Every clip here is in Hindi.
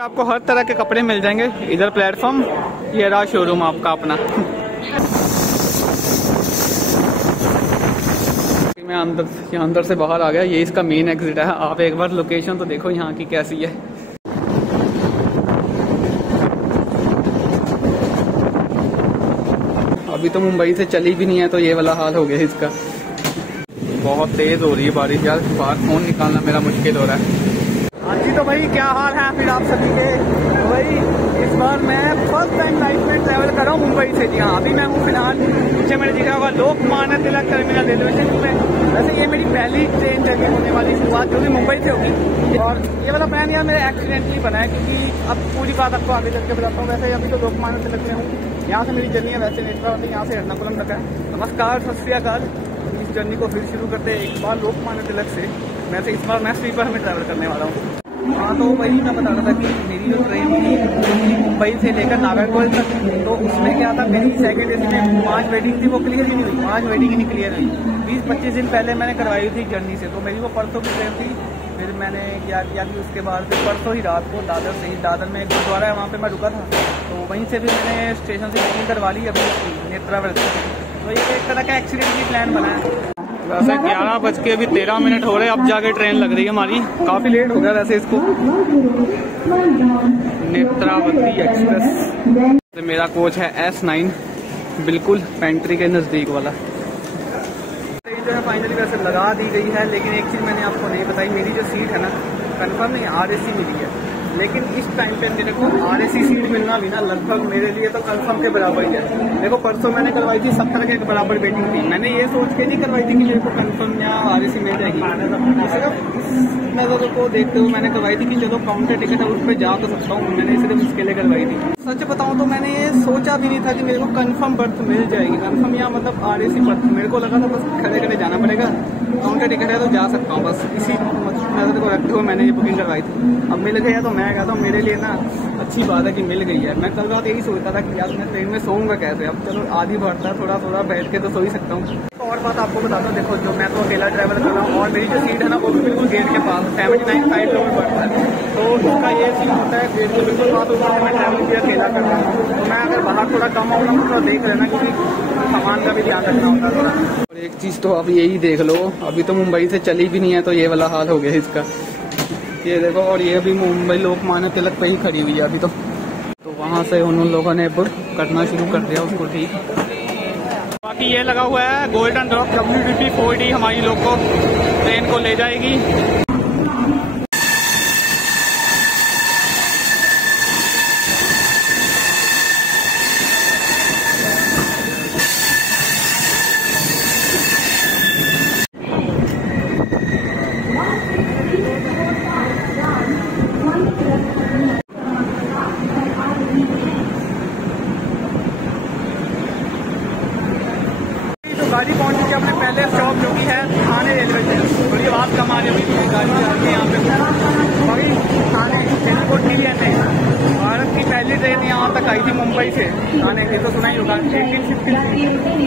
आपको हर तरह के कपड़े मिल जाएंगे इधर प्लेटफॉर्म। ये रहा शोरूम आपका अपना। मैं अंदर से बाहर आ गया। ये इसका मेन एग्जिट है। आप एक बार लोकेशन तो देखो यहाँ की कैसी है। अभी तो मुंबई से चली भी नहीं है तो ये वाला हाल हो गया इसका। बहुत तेज हो रही है बारिश यार, बाहर फोन निकालना मेरा मुश्किल हो रहा है। हाँ जी, तो भाई क्या हाल है फिर आप सभी के। तो भाई इस बार मैं फर्स्ट टाइम लाइफ में ट्रैवल कर रहा हूँ मुंबई से। जी हाँ, अभी मैं हूँ फिलहाल पीछे मैंने दिखा होगा Lokmanya Tilak terminal railway station में। वैसे ये मेरी पहली ट्रेन जर्नी होने वाली शुरुआत जो कि मुंबई से होगी। और ये वाला प्लान यार मेरा एक्सीडेंटली बना है, क्योंकि अब पूरी बात आपको आगे चल के बताता हूँ। वैसे अभी तो लोकमान्य तिलक में हूँ, यहाँ से मेरी जर्नी है। वैसे नेत्रावती यहाँ से एर्नाकुलम तक है। नमस्कार, सत श्री अकाल। इस जर्नी को फिर शुरू करते हैं एक बार लोकमान्य तिलक से। वैसे इस बार मैं स्लीपर में ट्रैवल करने वाला हूँ। हाँ, तो वही मैं बता रहा था कि मेरी जो ट्रेन थी मुंबई से लेकर नागरकोइल तक, तो उसमें क्या था, मेरी सेकंड एसी में 5 वेटिंग थी, वो क्लियर ही नहीं हुई। 5 वेटिंग ही नहीं क्लियर हुई। 20-25 दिन पहले मैंने करवाई थी जर्नी से, तो मेरी वो परसों की ट्रेन थी। फिर मैंने क्या किया कि उसके बाद फिर परसों ही रात को दादर में एक गुरुद्वारा है, वहाँ पे मैं रुका था, तो वहीं से भी मैंने स्टेशन से बुकिंग करवा ली अभी नेत्रावल से। तो ये एक तरह का एक्सीडेंट की प्लान बना है। वैसे 11:13 हो रहे, अब जाके ट्रेन लग रही है हमारी। काफ़ी लेट हो गया वैसे इसको। नेत्रावती एक्सप्रेस। तो मेरा कोच है S9, बिल्कुल पेंट्री के नज़दीक वाला। ट्रेन जो है फाइनली वैसे लगा दी गई है, लेकिन एक चीज़ मैंने आपको नहीं बताई, मेरी जो सीट है ना कन्फर्म नहीं RAC मिली है। लेकिन इस टाइम पे मेरे को RAC सीट मिलना भी ना लगभग मेरे लिए तो कंफर्म के बराबर ही है। देखो परसों मैंने करवाई थी 70 के बराबर वेटिंग थी। मैंने ये सोच के नहीं करवाई थी कि मेरे को कंफर्म या RAC मिल जाएगी। सिर्फ इस नज़र को देखते हुए मैंने करवाई थी कि चलो काउंटर टिकट है उस पर जा तो सकता हूँ। मैंने सिर्फ इसके लिए करवाई थी। सच बताऊँ तो मैंने ये सोचा भी नहीं था कि मेरे को कंफर्म बर्थ मिल जाएगी। कंफर्म या मतलब RAC बर्थ मेरे को लगा था बस खड़े खड़े जाना पड़ेगा, काउंटर टिकट है तो जा सकता हूँ। बस इसी नज़र को रखते हुए मैंने ये बुकिंग करवाई थी। अब मिल गया तो मैं कहता हूँ मेरे लिए ना अच्छी बात है कि मिल गई है। मैं कल रात यही सोचता था कि यार मैं ट्रेन में सोऊंगा कैसे। अब चलो आधी बढ़ता है, थोड़ा बैठ के तो सो ही सकता हूँ। और बात आपको बताता हूँ, देखो जो मैं तो अकेला ट्रैवल कर रहा हूँ और मेरी जो सीट है ना वो भी बिल्कुल गेट के पास 79 साइड में पड़ता है। तो उसका ये सीन होता है गेट के बिल्कुल पास होता है। मैं ट्रैवल भी अकेला कर रहा हूँ, तो मैं अगर बाहर थोड़ा कम होगा तो थोड़ा देख लेना, क्योंकि सामान का भी ध्यान रखना होता है थोड़ा। और एक चीज़ तो आप यही देख लो, अभी तो मुंबई से चली भी नहीं है तो ये वाला हाल हो गया इसका। ये देखो, और ये अभी मुंबई लोकमान्य तिलक पे ही खड़ी हुई है अभी तो वहाँ से उन लोगों ने अब करना शुरू कर दिया उसको ठीक। बाकी ये लगा हुआ है गोल्डन ड्रॉप WDT 4D हमारी लोग को ट्रेन को ले जाएगी। गाड़ी पहुंच चुकी है अपने पहले स्टॉप जो कि है थाने रेलवे स्टेशन। थोड़ी आवाज़ कम आ रही है, गाड़ी आती है यहाँ पे। वही थाने एयरपोर्ट के लिए नहीं, भारत की पहली ट्रेन यहाँ तक आई थी मुंबई से थाने की, तो सुना ही होगा। 1850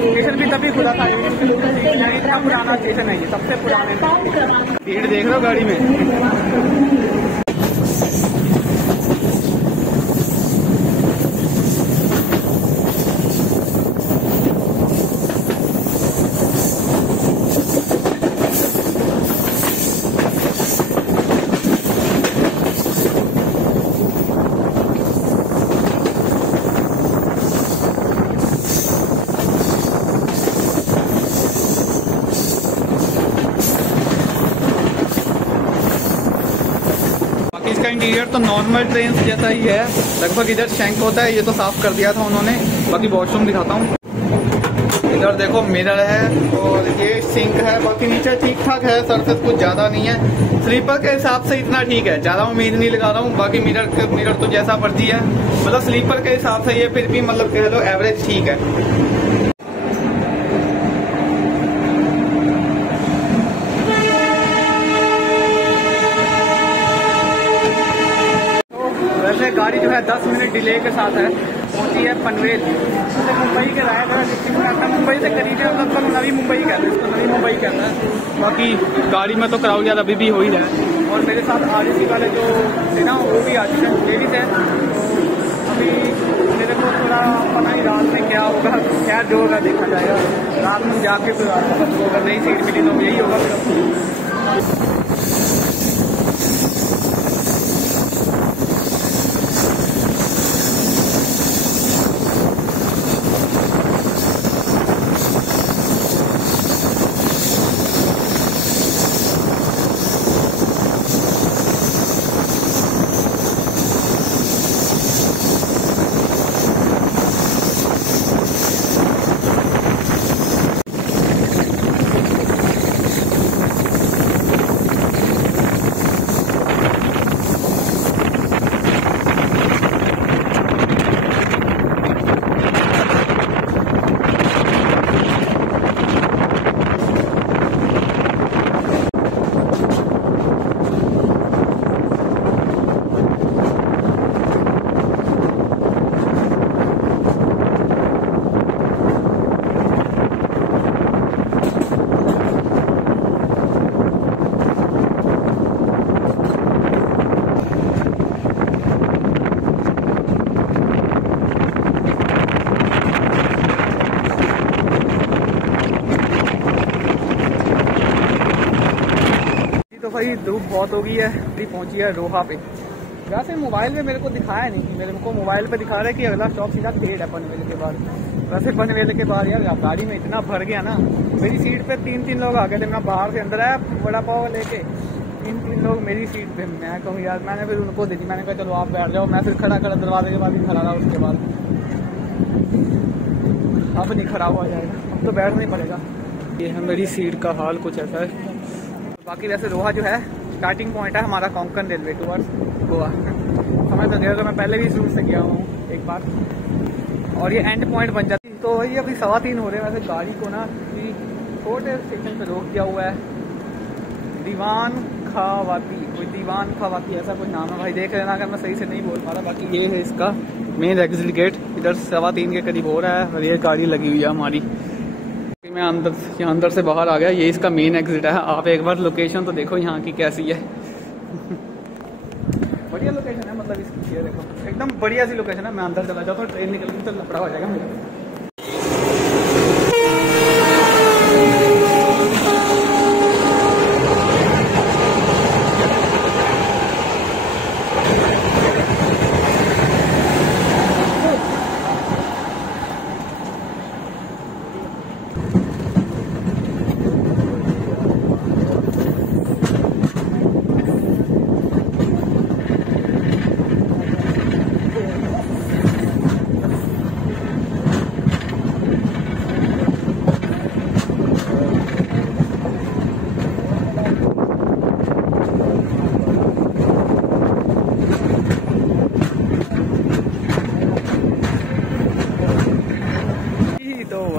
स्टेशन भी तभी खुला था। इतना पुराना स्टेशन है ये, सबसे पुराने। भीड़ देख रहे हो गाड़ी में। इसका इंटीरियर तो नॉर्मल ट्रेन जैसा ही है लगभग। इधर शैंक होता है, ये तो साफ कर दिया था उन्होंने। बाकी वॉशरूम दिखाता हूँ। इधर देखो मिरर है और ये सिंक है। बाकी नीचे ठीक ठाक है, सरफेस कुछ ज़्यादा नहीं है। स्लीपर के हिसाब से इतना ठीक है, ज़्यादा उम्मीद नहीं लगा रहा हूँ। बाकी मिरर तो जैसा मर्जी है, मतलब स्लीपर के हिसाब से ये फिर भी मतलब कह लो एवरेज ठीक है। वैसे गाड़ी जो है 10 मिनट डिले के साथ है, पहुंची है पनवेल। जैसे मुंबई के राय का मुंबई से करीब है, मतलब नवी मुंबई कहते हैं इसको, नवी मुंबई कहता है। बाकी गाड़ी में तो क्राउड यार अभी भी हो ही रहा है। और मेरे साथ RAC वाले जो थे ना वो भी आ चुके हैं, लेडीज़ हैं। तो अभी मेरे को थोड़ा पता नहीं रात में क्या होगा, क्या जो होगा देखा जाएगा। रात में जाके फिर अगर नई सीट मिली तो यही होगा फिर। भाई धूप बहुत हो गई है, अभी पहुंची है रोहा पे। वैसे मोबाइल में मेरे को दिखाया नहीं, मेरे को मोबाइल पे दिखा रहा है कि अगला स्टॉप सीधा खेड़ है पनवेल के बाद। वैसे पनवेल के बाद यार गाड़ी में इतना भर गया ना, मेरी सीट पे 3 लोग आ गए थे। मैं बाहर से अंदर आया बड़ा पाव लेके, 3 लोग मेरी सीट पे। मैं कहूँ यार, मैंने फिर उनको दे दी, मैंने कहा चलो आप बैठ जाओ। मैं फिर खड़ा दरवाजे के बाद ही खड़ा रहा। उसके बाद अब नहीं खड़ा हुआ जाएगा, अब तो बैठना ही पड़ेगा। ये है मेरी सीट का हाल, कुछ ऐसा है। बाकी वैसे रोहा जो है स्टार्टिंग पॉइंट है हमारा कोंकण रेलवे टूवर्ड्स गोवा। समझ तो गया, तो मैं पहले भी इस रूट से गया हूँ एक बार, और ये एंड पॉइंट बन जाती। तो ये अभी 3:15 हो रहे हैं। वैसे गाड़ी को ना छोटे स्टेशन पे रोक दिया हुआ है, दीवान खावाती ऐसा कुछ नाम है भाई, देख लेना अगर मैं सही से नहीं बोल पा रहा। बाकी ये है इसका मेन एग्जिट गेट, इधर 3:15 के करीब हो रहा है और ये गाड़ी लगी हुई है हमारी। मैं अंदर से बाहर आ गया, ये इसका मेन एग्जिट है। आप एक बार लोकेशन तो देखो यहाँ की कैसी है। बढ़िया लोकेशन है, मतलब इसकी ये देखो एकदम बढ़िया सी लोकेशन है। मैं अंदर चला जाता हूँ, ट्रेन निकल गई तो लफड़ा हो जाएगा मेरा।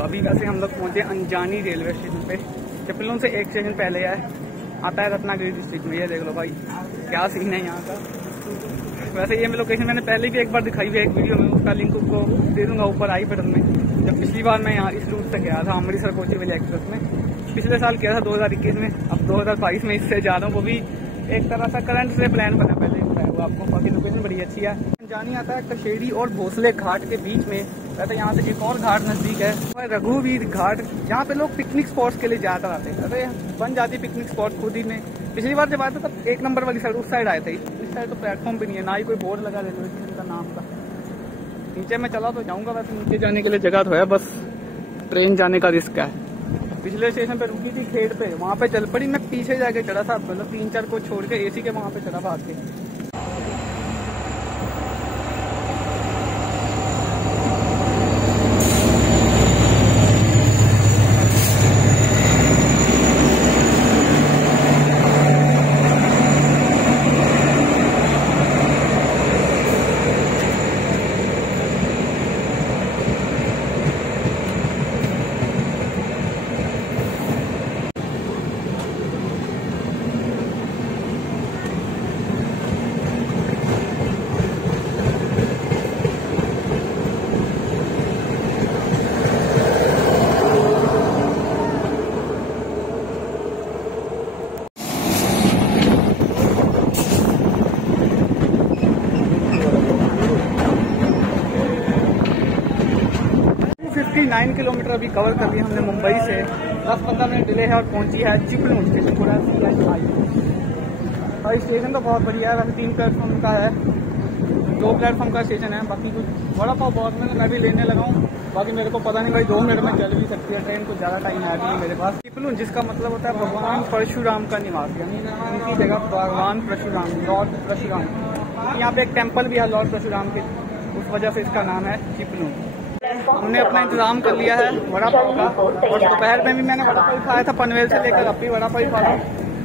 अभी वैसे हम लोग पहुंचे अंजानी रेलवे स्टेशन पे। चपलों से एक स्टेशन पहले है, आता है रत्नागिरी डिस्ट्रिक्ट में। ये देख लो भाई क्या सीन है यहाँ का। वैसे ये लोकेशन मैंने पहले भी एक बार दिखाई हुई है एक वीडियो में, उसका लिंक आपको दे दूंगा ऊपर आई बटन में। जब पिछली बार मैं यहाँ इस रूट से गया था अमृतसर कोची वाली एक्सप्रेस में, पिछले साल किया था 2021 में। अब 2022 में इससे जा रहा हूँ, वो भी एक तरह से करंट से प्लान बना, पहले ही बताया हुआ आपको। बाकी लोकेशन बड़ी अच्छी है। अंजानी आता है कशेरी और भोसले घाट के बीच में। वैसे यहाँ से एक और घाट नजदीक है रघुवीर घाट, जहाँ पे लोग पिकनिक स्पॉट्स के लिए ज्यादा आते हैं। अरे बन जाती पिकनिक स्पॉट खुद ही में। पिछली बार जब आया था तब 1 नंबर वाली साइड उस साइड आए थे, इस साइड तो प्लेटफॉर्म भी नहीं है, ना ही कोई बोर्ड लगा रेलवे स्टेशन का नाम का। नीचे मैं चला तो जाऊंगा, वैसे नीचे जाने के लिए जगह तो है, बस ट्रेन जाने का रिस्क है। पिछले स्टेशन पे रुकी थी खेड़ पे, वहाँ पे चल पड़ी। मैं पीछे जाके चढ़ा था, मतलब 3-4 को छोड़ के AC के वहाँ पे चढ़ा भाग के। 59 किलोमीटर अभी कवर कर लिया हमने मुंबई से। 10-15 मिनट डिले है और पहुंची है चिपलून स्टेशन। पूरा और स्टेशन तो बहुत बढ़िया है, वैसे 3 प्लेटफॉर्म का है, 2 प्लेटफॉर्म का स्टेशन है। बाकी कुछ बड़ा पाव बहुत मैं भी लेने लगा हूँ, बाकी मेरे को पता नहीं भाई 2 मिनट में चल भी सकती है ट्रेन, कुछ ज़्यादा टाइम है नहीं मेरे पास। चिपलून जिसका मतलब होता है भगवान परशुराम का निवास, यानी उनकी जगह भगवान परशुराम, लॉर्ड परशुराम। यहाँ पे एक टेम्पल भी है लॉर्ड परशुराम के, उस वजह से इसका नाम है चिपलून। हमने अपना इंतजाम कर लिया है वड़ा पाव का, और दोपहर में भी मैंने वड़ा पाव खाया था पनवेल से लेकर, अब भी वड़ा पाव खा रहा हूँ।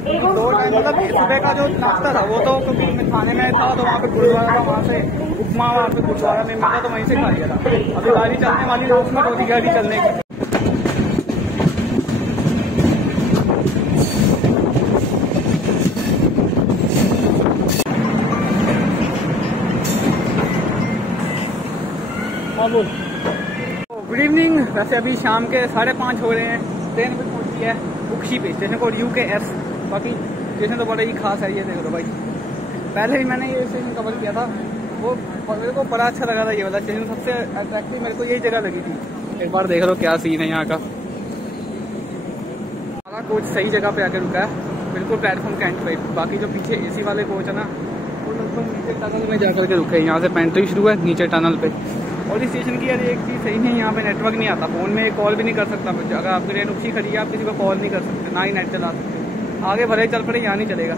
2 टाइम मतलब सुबह का जो नाश्ता था वो तो क्योंकि मैं खाने में था तो वहाँ पे गुरुद्वारा था, वहाँ से उपमा वहाँ पे गुरुद्वारा में मिला तो वहीं से खा लिया था। अभी गाड़ी चलने वाली अनाउंसमेंट होती गाड़ी चलने की। Good evening. वैसे अभी शाम के 5:30 हो रहे हैं। ट्रेन भी पहुंची है उक्षी पे, स्टेशन कोड UKS। बाकी स्टेशन तो बड़ा ही खास है, ये देख लो भाई। पहले भी मैंने ये स्टेशन कवर किया था, वो मेरे को बड़ा अच्छा लगा था। ये वाला स्टेशन सबसे अट्रैक्टिव मेरे को यही जगह लगी थी। एक बार देख लो क्या सीन है यहाँ का। हमारा कोच सही जगह पे आके रुका है, बिल्कुल प्लेटफॉर्म के एंड पे। बाकी जो पीछे AC वाले कोच है ना, वो बिल्कुल नीचे टनल में जाकर के रुके। यहाँ से पेंट्री शुरू है नीचे टनल पे। और इस स्टेशन की यार एक चीज़ सही नहीं, यहाँ पे नेटवर्क नहीं आता, फ़ोन में कॉल भी नहीं कर सकता। अगर आपकी ट्रेन उसी खड़ी है आप किसी को कॉल नहीं कर सकते, ना ही नेट चला सकते। आगे भले चल पड़े, यहाँ नहीं चलेगा।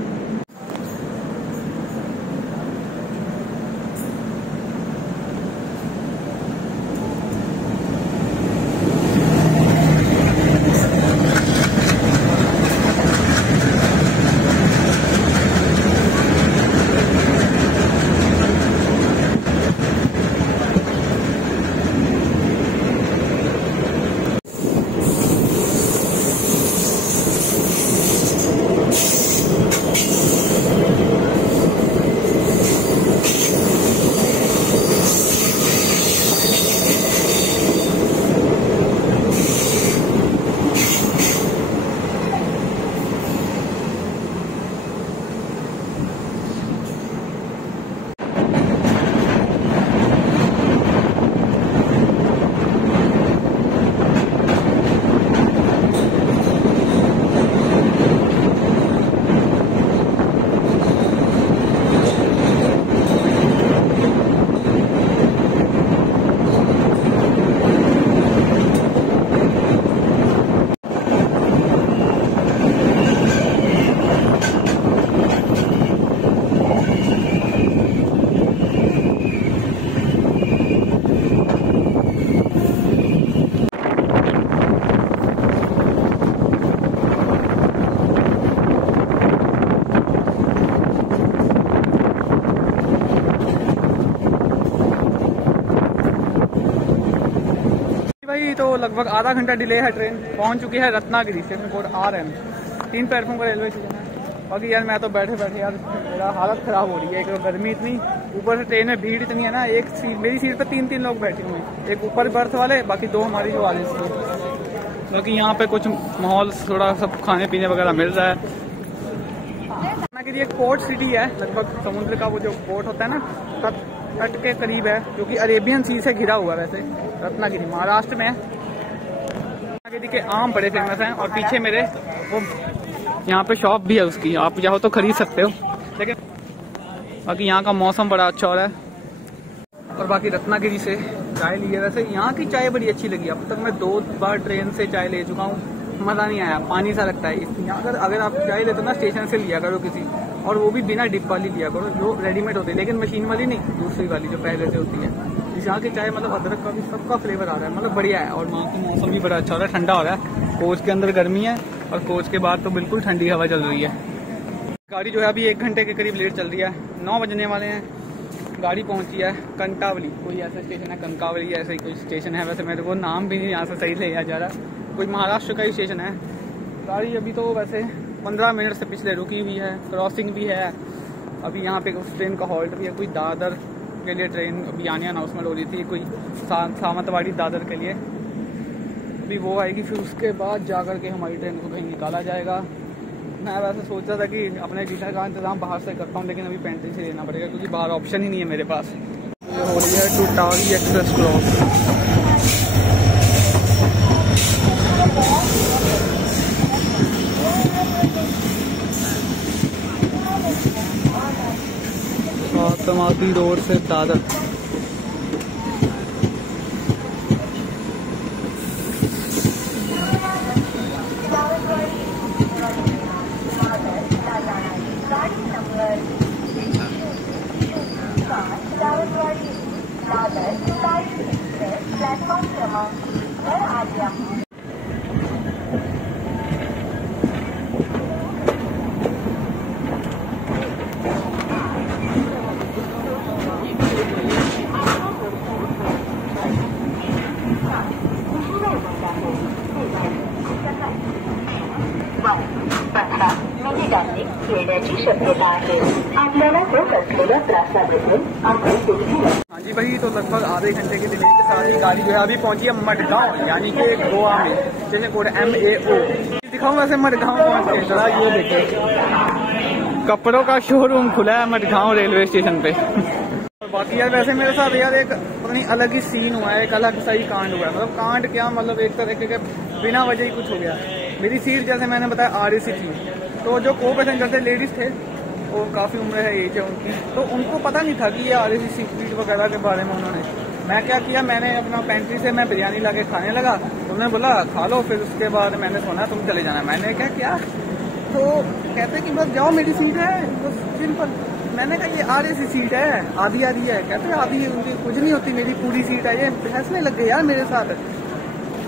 तो लगभग आधा घंटा डिले है। ट्रेन पहुंच चुकी है Ratnagiri, station code RM। 3 platform का रेलवे स्टेशन है। बाकी यार मैं तो बैठे बैठे यार मेरा हालत ख़राब हो रही है। एक तो गर्मी इतनी, ऊपर से ट्रेन में भीड़ इतनी है ना। एक सीट, मेरी सीट पे 3-3 लोग बैठे हुए हैं, एक ऊपर बर्थ वाले, बाकी 2 हमारी जो वाले सीट। बाकी यहाँ पे कुछ माहौल थोड़ा सब खाने पीने वगैरह मिल रहा है। रत्नागिरी एक पोर्ट सिटी है, लगभग समुद्र का वो जो पोर्ट होता है ना, तट के करीब है, जो कि अरेबियन सी से घिरा हुआ है। वैसे रत्नागिरी महाराष्ट्र में है। रत्नागिरी के आम बड़े फेमस हैं, और पीछे मेरे वो यहाँ पे शॉप भी है उसकी, आप चाहो तो खरीद सकते हो। लेकिन बाकी यहाँ का मौसम बड़ा अच्छा हो रहा है। और बाकी रत्नागिरी से चाय ली है। वैसे यहाँ की चाय बड़ी अच्छी लगी। अब तक मैं 2 बार ट्रेन से चाय ले चुका हूँ, मज़ा नहीं आया, पानी सा लगता है। यहाँ अगर आप चाय लेते हो ना, स्टेशन से लिया करो किसी, और वो भी बिना डिप वाली लिया करो, जो रेडीमेड होती है, लेकिन मशीन वाली नहीं, दूसरी वाली जो पहले से होती है। इस यहाँ की चाय मतलब अदरक का भी सबका फ्लेवर आ रहा है, मतलब बढ़िया है। और वहाँ की मौसम भी बड़ा अच्छा हो रहा है, ठंडा हो रहा है। कोच के अंदर गर्मी है और कोच के बाद तो बिल्कुल ठंडी हवा चल रही है। गाड़ी जो है अभी 1 घंटे के करीब लेट चल रही है, 9 बजने वाले हैं। गाड़ी पहुंची है कंटावली, कोई ऐसा स्टेशन है कंकावली, ऐसा ही कोई स्टेशन है। वैसे मेरे को नाम भी नहीं यहाँ से सही लिया जा रहा, कोई महाराष्ट्र का ही स्टेशन है। गाड़ी अभी तो वैसे 15 मिनट से पिछले रुकी हुई है, क्रॉसिंग भी है। अभी यहाँ पे उस ट्रेन का हॉल्ट भी है, कोई दादर के लिए ट्रेन अभी आने अनाउंसमेंट हो रही थी, कोई सावंतवाड़ी दादर के लिए। अभी वो आएगी, फिर उसके बाद जा कर के हमारी ट्रेन को कहीं निकाला जाएगा। मैं वैसे सोच रहा था कि अपने डिनर का इंतजाम बाहर से करता हूँ, लेकिन अभी पेंट्री से लेना पड़ेगा क्योंकि बाहर ऑप्शन ही नहीं है मेरे पास। ये हो रही है टूटाली एक्सप्रेस क्रॉस। समाती रोड से दादर। हाँ जी भाई, तो लगभग आधे घंटे के डिले के साथ ही गाड़ी जो है अभी पहुंची है मडगांव, यानी कि गोवा में। चलिए कोड MAO दिखाऊं वैसे मडगांव पहुंच के। जरा ये देखे, कपड़ों का शोरूम खुला है मडगांव रेलवे स्टेशन पे। और बाकी यार वैसे मेरे साथ यार एक अपनी अलग ही सीन हुआ है, एक अलग सा ही कांड हुआ है। मतलब कांड क्या, मतलब एक तरह के बिना वजह ही कुछ हो गया। मेरी सीट जैसे मैंने बताया RAC थी, तो जो को पैसेंजर थे लेडीज थे, वो काफ़ी उम्र है, एज है उनकी, तो उनको पता नहीं था कि ये RAC सीट वगैरह के बारे में उन्होंने। मैं क्या किया, मैंने अपना पेंट्री से मैं बिरयानी ला के खाने लगा। उन्होंने बोला खा लो, फिर उसके बाद मैंने सुना तुम चले जाना। मैंने क्या किया, तो कहते कि बस जाओ मेरी सीट है, बस सिंपल। मैंने कहा ये RAC सीट है, आधी आधी है। कहते आधी उनकी कुछ नहीं होती, मेरी पूरी सीट है। ये बहसने लग गए यार मेरे साथ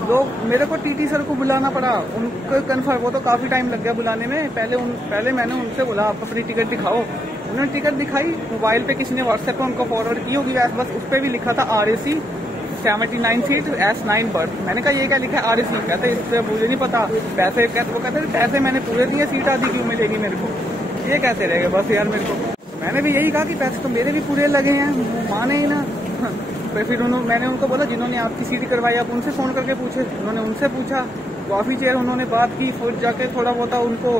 लोग। मेरे को TT सर को बुलाना पड़ा, उनको कन्फर्म, वो तो काफ़ी टाइम लग गया बुलाने में। पहले मैंने उनसे बोला आप अपनी टिकट दिखाओ। उन्होंने टिकट दिखाई, मोबाइल पे किसी ने व्हाट्सएप पे उनको फॉरवर्ड की होगी, बस उस पर भी लिखा था RAC 79 सीट S9 बर्थ। मैंने कहा ये क्या लिखा है RAC? कहते इससे मुझे नहीं पता। पैसे वो कहते पैसे मैंने पूरे दिए, सीट आधी क्यों मिलेगी मेरे को? ये कैसे रहेगा बस यार मेरे को। मैंने भी यही कहा कि पैसे तो मेरे भी पूरे लगे हैं, माने ही ना। फिर मैंने उनको बोला जिन्होंने आपकी सीट करवाई आप उनसे फ़ोन करके पूछे। उन्होंने उनसे पूछा, काफ़ी देर उन्होंने बात की, फिर जाके थोड़ा बहुत उनको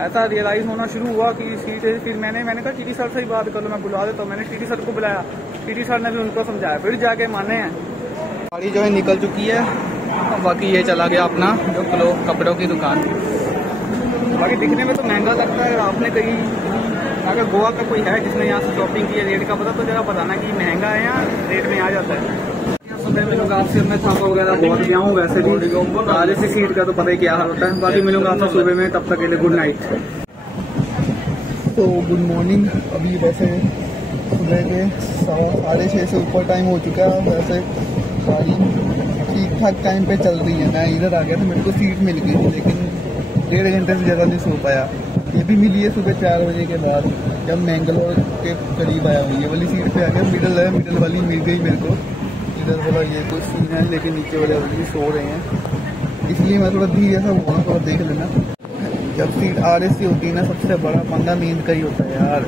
ऐसा रियलाइज़ होना शुरू हुआ कि सीट है। फिर मैंने कहा TT सर से ही बात कर लो, मैं बुला देता हूँ। मैंने TT सर को बुलाया, TT सर ने भी उनको समझाया, फिर जाके माने हैं। गाड़ी जो है निकल चुकी है। बाकी ये चला गया अपना जो कपड़ों की दुकान। बाकी दिखने में तो महंगा लगता है। आपने कहीं अगर गोवा का कोई है जिसने यहाँ से शॉपिंग की है, रेट का पता तो जरा बताना कि महंगा है या रेट में आ जाता है। सुबह मिलूंगा आपसे, मैं थापा वगैरह बहुत गया हूँ वैसे भी। RAC सीट का तो पता ही क्या हाल होता है। बाकी मिलूंगा आपसे सुबह में, तब तक के लिए गुड नाइट। तो गुड मॉर्निंग। अभी वैसे सुबह के 6:30 से ऊपर टाइम हो चुका है। वैसे गाड़ी ठीक ठाक टाइम पे चल रही है। मैं इधर आ गया था, मेरे को सीट मिल गई थी, लेकिन 1.5 घंटे से ज़्यादा नहीं सो पाया। ये भी मिली है सुबह 4 बजे के बाद, जब मैंगलोर के करीब आया हुई। ये वाली सीट पे आ गया, मिडल वाली मिल गई मेरे को। इधर वाला ये कुछ सीन है, लेकिन नीचे वाले ऑलरेडी सो रहे हैं, इसलिए मैं थोड़ा धीरे सा बोला, थोड़ा देख लेना। जब सीट RAC होती है ना, सबसे बड़ा पंगा नींद का ही होता है यार।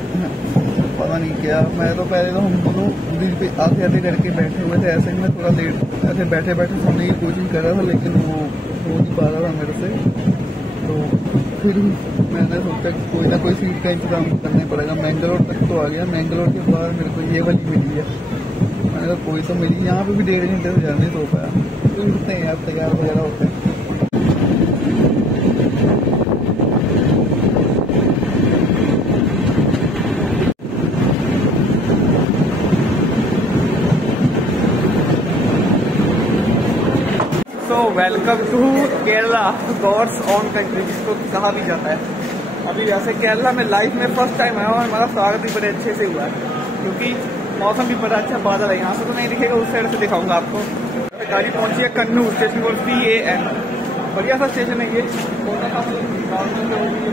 पता नहीं क्या, मैं तो पहले तो हम दोनों दिल पे आधे करके बैठे हुए थे। ऐसे ही मैं थोड़ा लेट ऐसे बैठे सोने की कोशिश कर रहा था, लेकिन वो हो नहीं पा रहा था मेरे से। तो फिर मैंने सोचा कि कोई ना कोई सीट का इंतजाम करना पड़ेगा। मैंगलोर तक तो आ गया, मैंगलोर के बाद मेरे को ये वाली मिली है। मैंने कहा कोई तो मिली। यहाँ पे भी 1.5 घंटे से ज़्यादा नहीं सो पाया। तो उठते हैं यार, तैयार वगैरह होते हैं। तो welcome to Kerala, God's own country जिसको कहा भी जाता है। अभी वैसे केरला में लाइफ में फर्स्ट टाइम आया और हमारा स्वागत भी बड़े अच्छे से हुआ है, क्योंकि मौसम भी बड़ा अच्छा, बादल है। यहाँ से तो नहीं दिखेगा, उस साइड से दिखाऊंगा आपको। गाड़ी पहुंची है कन्नूर स्टेशन पर, PAN। बढ़िया सा स्टेशन है ये।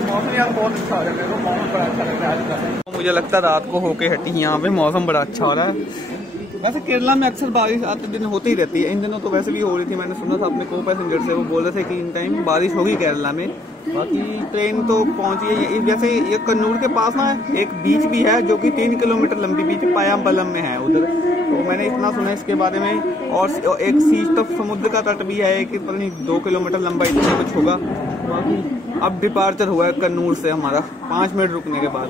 मौसम यहाँ बहुत अच्छा हो रहा है, मेरे को मौसम बड़ा अच्छा लग रहा है आज का। मुझे लगता है रात को होके हटी, यहाँ पे मौसम बड़ा अच्छा हो रहा है। वैसे केरला में अक्सर बारिश आते दिन होती ही रहती है, इन दिनों तो वैसे भी हो रही थी। मैंने सुना था अपने को पैसेंजर से, वो बोल रहे थे कि इन टाइम बारिश होगी केरला में। बाकी ट्रेन तो पहुंची है। जैसे ये कन्नूर के पास ना एक बीच भी है जो कि 3 किलोमीटर लंबी बीच पायाम्बलम में है उधर। तो मैंने इतना सुना इसके बारे में। और एक शीत समुद्र का तट भी है कि पता नहीं 2 किलोमीटर लंबा, इतना कुछ होगा। बाकी अब डिपार्चर हुआ है कन्नूर से हमारा 5 मिनट रुकने के बाद।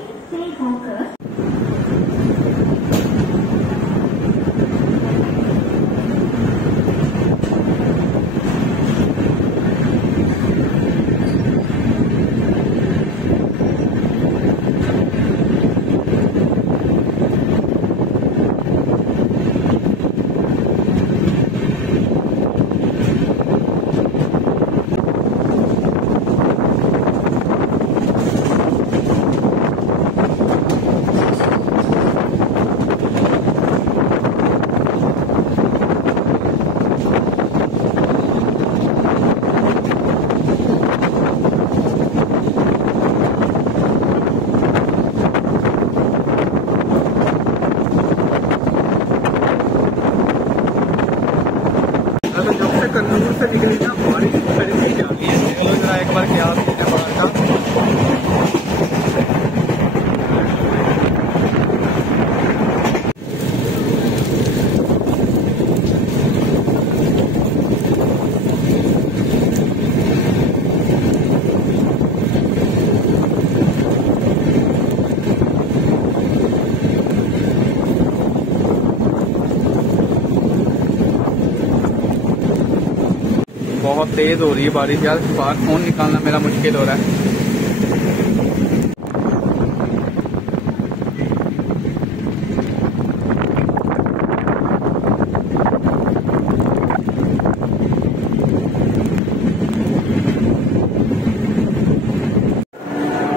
कन्नूर से निकली ना बारिश खड़ी जा रही है। चलो जरा एक बार क्या सीन है बाहर का। बहुत तेज हो रही है बारिश यार, बाहर फोन निकालना मेरा मुश्किल हो रहा है।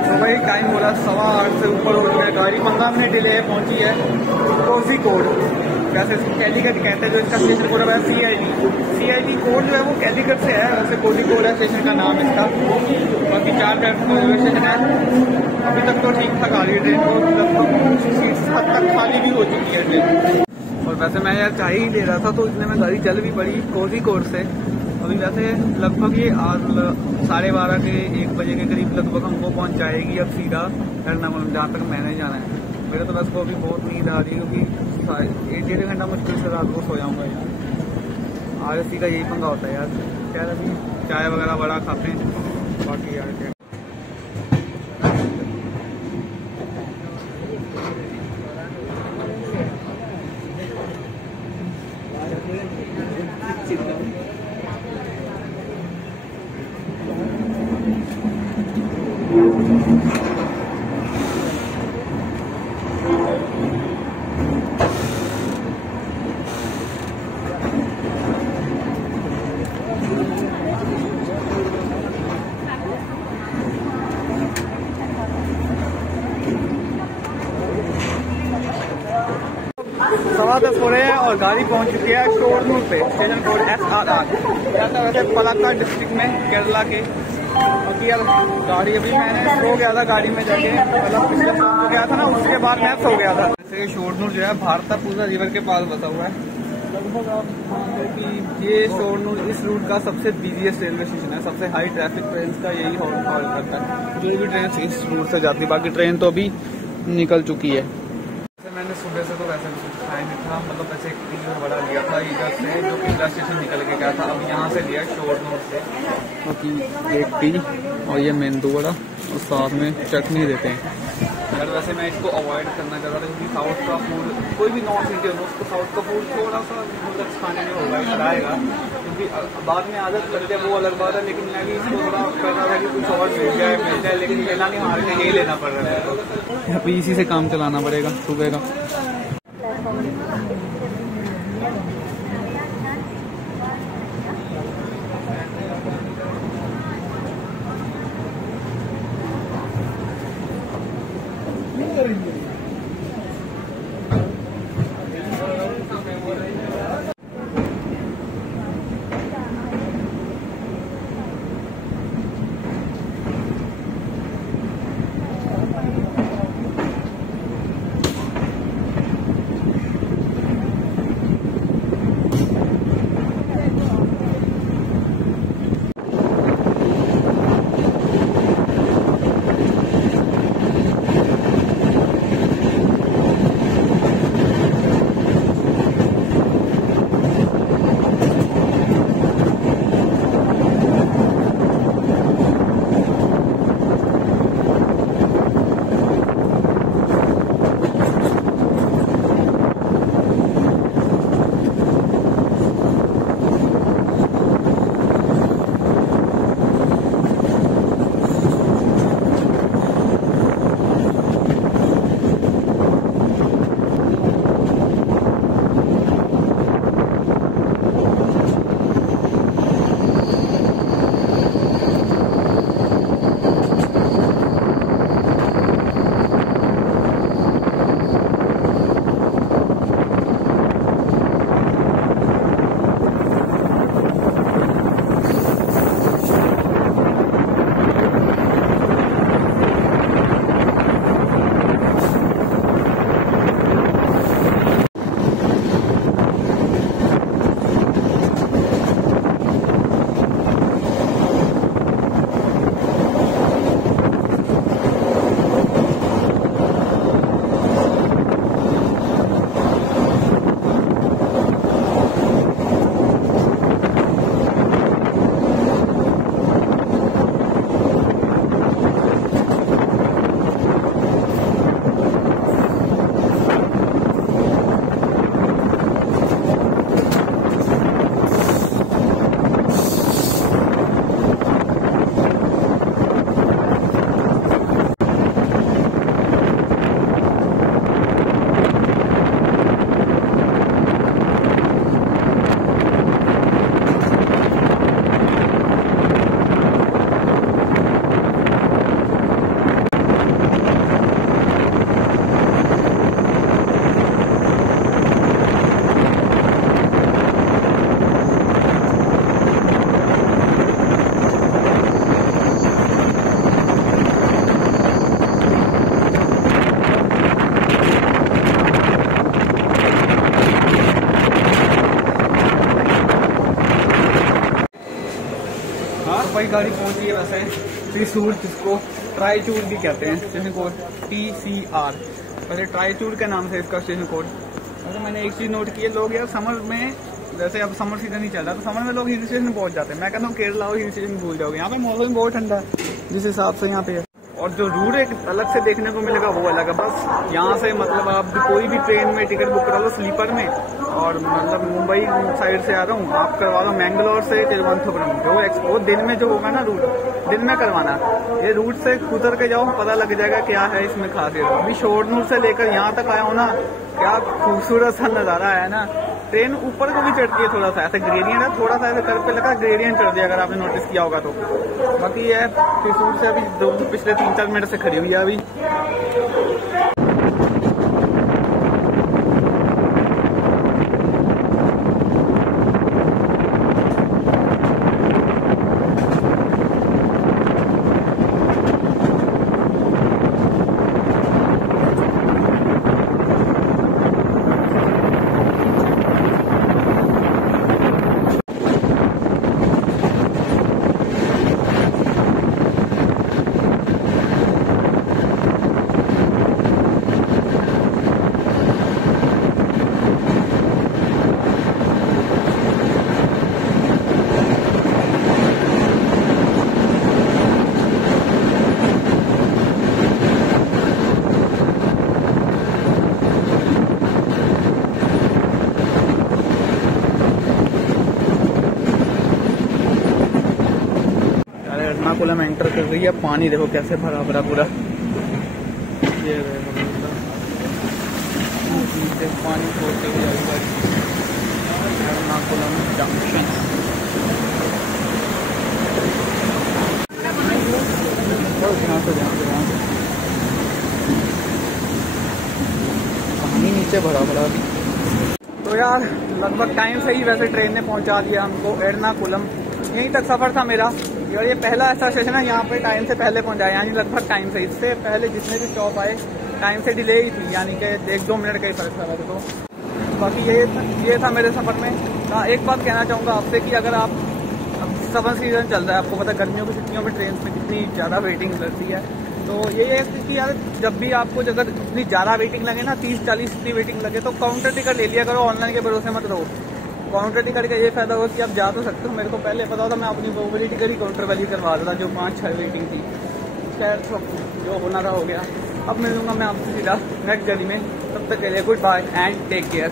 तो भाई टाइम हो रहा 8:15 से ऊपर हो गया, गाड़ी 15 मिनट डिले पहुंची है। कोझीकोड वैसे इसको कैलीकट कहते हैं, जो इसका स्टेशन कोड है CID कोड जो है वो कैलीकट से है। वैसे कोझीकोड है स्टेशन का नाम इसका। बाकी 4 रेलवे स्टेशन है। अभी तक तो ठीक ठाक आ रही है ट्रेन, को लगभग सीट्स हद तक खाली भी हो चुकी है ट्रेन। और वैसे मैं यार चाय ही ले रहा था तो इसलिए मैं गाड़ी चल भी पड़ी कोझीकोड से। अभी वैसे लगभग ये 12:30 के 1 बजे के करीब लगभग हमको पहुंच जाएगी अब सीधा एर्नाकुलम, जहाँ तक मैंने जाना है। मेरे तो बस को अभी बहुत नींद आ रही है क्योंकि 1-1.5 घंटा मुश्किल से रात को सो जाऊंगा यार। RSC का यही पंगा होता है यार। क्या अभी चाय वगैरह बड़ा खाते हैं, बाकी यार क्या। सवा 10 हो रहे हैं और गाड़ी पहुंच चुकी है शोरनूर पे। स्टेशन कोड SRR वैसे पलाक्काड डिस्ट्रिक्ट में केरला के। बाकी यार गाड़ी अभी मैंने सो गया था गाड़ी में जाके, मतलब पिछले सो गया था ना, उसके बाद मैं सो गया था। जैसे शोरनूर जो है भारतापूजा रिवर के पास बसा हुआ है। लगभग आप मान लो कि ये शोरनूर इस रूट का सबसे बिजीएस्ट रेलवे स्टेशन है। सबसे हाई ट्रैफिक ट्रेन का यही हॉल करता है, जो भी ट्रेन इस रूट से जाती है। बाकी ट्रेन तो अभी निकल चुकी है। मैंने सुबह से तो वैसे भी कुछ खाया नहीं था, मतलब वैसे एक टी बड़ा लिया था इधर से जो किला स्टेशन निकल के गया था। अब यहाँ से लिया शोरनूर से, बाकी एक टी और ये मेंदू वड़ा और साथ में चटनी देते हैं यार। वैसे मैं इसको अवॉइड करना चाहता था क्योंकि साउथ का फूड, कोई भी नॉर्थ इंडियन हो उसको साउथ का फूड थोड़ा सा मतलब खाने में होगा कराएगा, क्योंकि बाद में आदत लग जाए वो अलग बात है। लेकिन मैं भी इसको थोड़ा कर रहा था कि कुछ और मिल जाए, लेकिन लेना नहीं, हार के यही लेना पड़ रहा है। अभी इसी से काम चलाना पड़ेगा सुबह का। वही गाड़ी पहुंची है वैसे त्रिशूर, जिसको ट्राईचूर भी कहते हैं, स्टेशन कोड TCR, पहले ट्राईचूर के नाम से इसका स्टेशन कोड। वैसे मैंने एक चीज़ नोट की है, लोग यार समर में, जैसे अब समर सीजन ही चल रहा है तो समर में लोग हिल स्टेशन पहुंच जाते हैं। मैं कहता हूँ केरला हो हिल स्टेशन भूल जाओगे, यहाँ पे मौसम बहुत ठंडा है जिस हिसाब से यहाँ पे है। और जो रूट एक अलग से देखने को मिलेगा वो अलग है। बस यहाँ से मतलब आप कोई भी ट्रेन में टिकट बुक करा लो स्लीपर में, और मतलब मुंबई साइड से आ रहा हूँ, आप करवा लो मैंगलोर से तिरुवनंतपुरम, जो एक्सपो दिन में जो होगा ना रूट, दिन में करवाना। ये रूट से गुजर के जाओ, पता लग जाएगा क्या है इसमें खासियत। अभी शोरनूर से लेकर यहाँ तक आया हूँ ना, क्या खूबसूरत सा नज़ारा है ना। ट्रेन ऊपर को भी चढ़ती है, थोड़ा सा ऐसे ग्रेडियंट है, थोड़ा सा ऐसे कर पे लगा ग्रेडियंट चढ़ दिया, अगर आपने नोटिस किया होगा तो। बाकी ये त्रिशूर से अभी पिछले 3-4 मिनट से खड़ी हुई है अभी। एर्नाकुलम एंटर कर रही है, पानी देखो कैसे भरा भरा पूरा, ये पानी छोड़ते हुए एर्नाकुलम जंक्शन। पानी नीचे भरा भरा। तो यार लगभग टाइम से ही वैसे ट्रेन ने पहुंचा दिया हमको एर्नाकुलम, यहीं तक सफर था मेरा। यार ये पहला ऐसा स्टेशन है यहाँ पे टाइम से पहले पहुंचाया, यानी लगभग टाइम से। इससे पहले जितने भी स्टॉप आए टाइम से डिले ही थी, यानी कि 1-2 मिनट का ही फर्क था मेरे को। बाकी ये था मेरे सफ़र में। एक बात कहना चाहूँगा आपसे कि अगर आप, समर सीजन चल रहा है, आपको पता गर्मियों की छुट्टियों में ट्रेन में कितनी ज़्यादा वेटिंग लगती है, तो ये है कि यार जब भी आपको अगर इतनी ज़्यादा वेटिंग लगे ना, 30-40 इतनी वेटिंग लगे, तो काउंटर टिकट ले लिया करो, ऑनलाइन के भरोसे मत रहो। काउंटर टिकट का ये फायदा होगा कि आप जा तो सकते हो। मेरे को पहले पता होता मैं अपनी वो वाली टिकट ही काउंटर वाली करवा देता, जो 5-6 वेटिंग थी। खैर जो होना था हो गया। अब मिलूंगा मैं आपसे सीधा नेक्स्ट जर्नी में, तब तक के लिए good bye and take care.